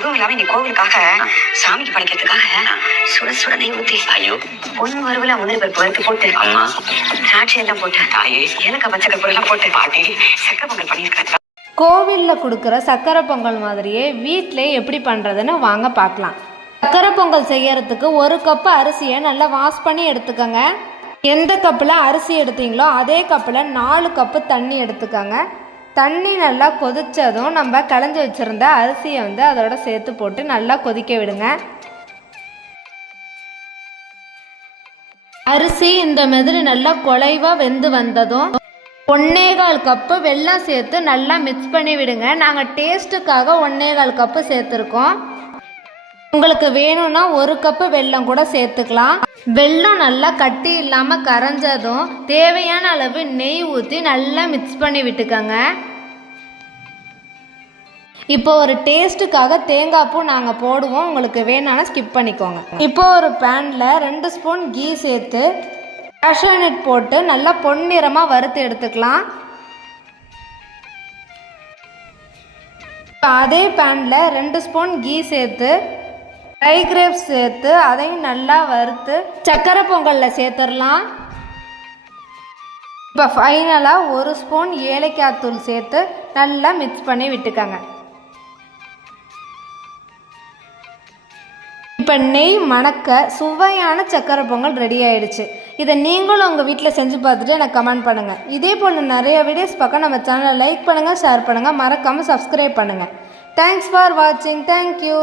அதுவும் இல்லாம இந்த கோவிலுக்காக சாமிக்கு படைக்கிறதுக்காக சுட சுட நெய் ஊத்தி ஐயோ பொண்ணு வருவில முந்திரி பருப்பு வறுத்து போட்டு அம்மா திராட்சை எல்லாம் போட்டு தாயே ஏலக்காய் பச்சை கருப்பு எல்லாம் போட்டு பாட்டி சக்கரை பொங்கல் பண்ணியிருக்காங்க. கோவிலில் கொடுக்குற சக்கரை பொங்கல் மாதிரியே வீட்டிலே எப்படி பண்ணுறதுன்னு வாங்க பார்க்கலாம். சக்கரை பொங்கல் செய்யறதுக்கு 1 கப்பு அரிசியை நல்லா வாஷ் பண்ணி எடுத்துக்கோங்க. எந்த கப்பில் அரிசி எடுத்தீங்களோ அதே கப்பில் 4 கப்பு தண்ணி எடுத்துக்கோங்க. தண்ணி நல்லா கொதித்ததும் நம்ம களைஞ்சி வச்சுருந்த அரிசியை அதோட சேர்த்து போட்டு நல்லா கொதிக்க விடுங்க. அரிசி இந்த மாதிரி நல்லா குழைவாக வெந்து வந்ததும் 1.25 கப்பு வெல்லம் சேர்த்து நல்லா மிக்ஸ் பண்ணி விடுங்க. நாங்கள் டேஸ்ட்டுக்காக 1.25 கப்பு சேர்த்துருக்கோம். உங்களுக்கு வேணும்னா 1 கப்பு வெல்லம் கூட சேர்த்துக்கலாம். வெல்லம் நல்லா கட்டி இல்லாமல் கரைஞ்சதும் தேவையான அளவு நெய் ஊற்றி நல்லா மிக்ஸ் பண்ணி விட்டுக்கோங்க. இப்போ ஒரு டேஸ்ட்டுக்காக தேங்காய் பூ நாங்கள் போடுவோம், உங்களுக்கு வேணாலும் ஸ்கிப் பண்ணிக்கோங்க. இப்போ ஒரு பேனில் 2 ஸ்பூன் கீ சேர்த்து கேஷ்யூ நட் போட்டு நல்லா பொன்னிறமாக வறுத்து எடுத்துக்கலாம். அதே பேனில் 2 ஸ்பூன் கீ சேர்த்து ட்ரை கிரேப்ஸ் சேர்த்து அதையும் நல்லா வறுத்து சக்கரை பொங்கலில் சேர்த்துடலாம். இப்போ ஃபைனலாக 1 ஸ்பூன் ஏலக்காய் தூள் சேர்த்து நல்லா மிக்ஸ் பண்ணி விட்டுக்கோங்க. இப்போ நெய் மணக்க சுவையான சக்கரை பொங்கல் ரெடி ஆகிடுச்சு. இதை நீங்களும் உங்கள் வீட்டில் செஞ்சு பார்த்துட்டு எனக்கு கமெண்ட் பண்ணுங்கள். இதே போல் நிறைய வீடியோஸ் பார்க்க நம்ம சேனலை லைக் பண்ணுங்கள், ஷேர் பண்ணுங்கள், மறக்காமல் சப்ஸ்கிரைப் பண்ணுங்கள். தேங்க்ஸ் ஃபார் வாட்சிங். தேங்க்யூ.